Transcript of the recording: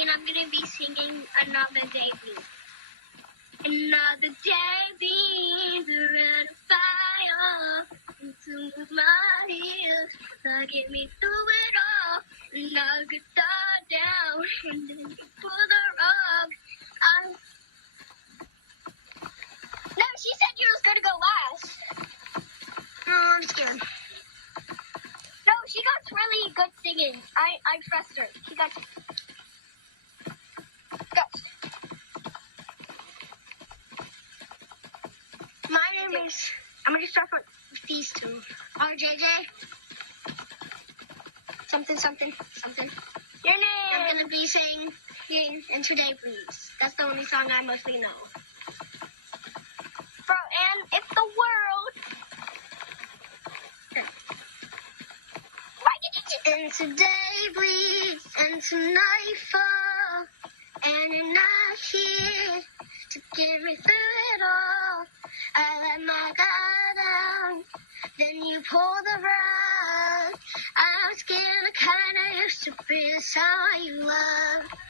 and I'm gonna be singing Another Day Bleeds. Another day beams around a fire into my ears. Get me through it all. And I'll get down and then you pull the rug. No, she said you was gonna go last. No, I'm scared. No, she got really good singing. I trust her. She got. Go. My name is. I'm gonna start with these two. RJJ. Something. Your name. I'm gonna be saying "And Today Please." That's the only song I mostly know. Bro, and it's the world. And today bleeds, and tonight falls, and you're not here to get me through it all. I let my guard down, then you pull the rug. I'm scared, I kinda used to be the someone you love.